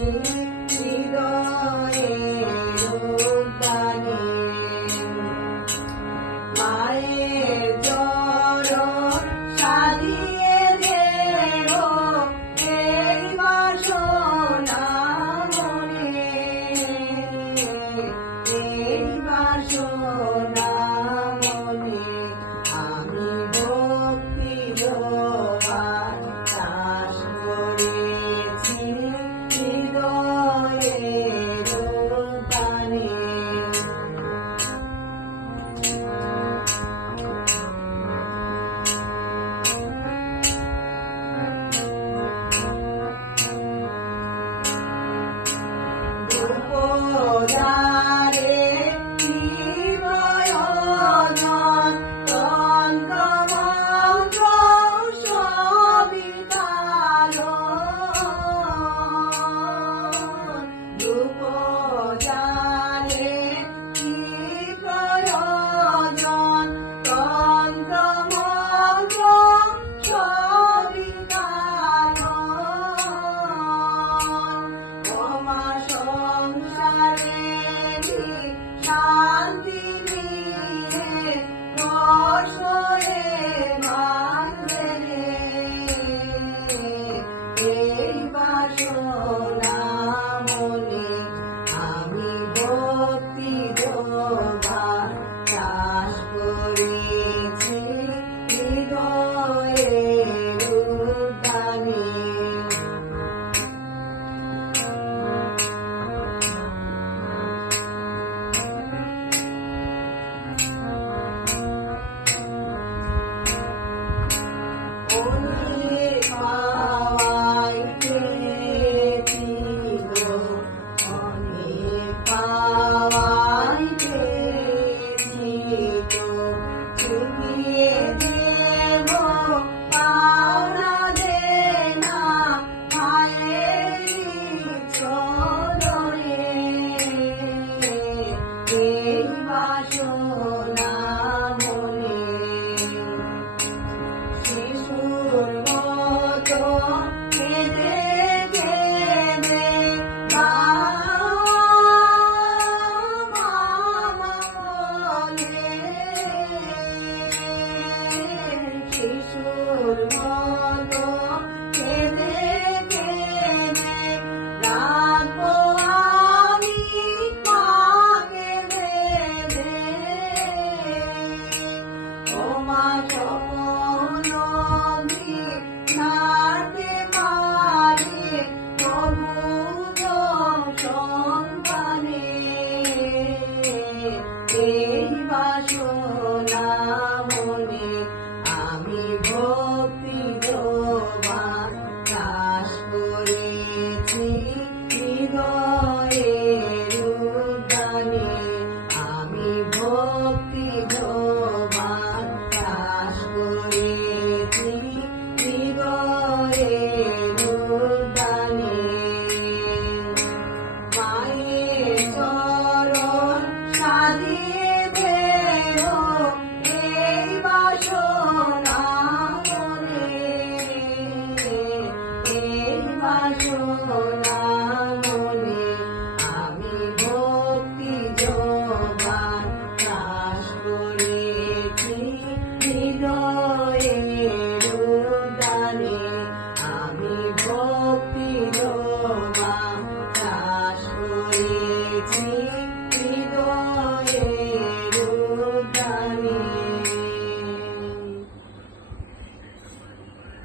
Mm-hmm.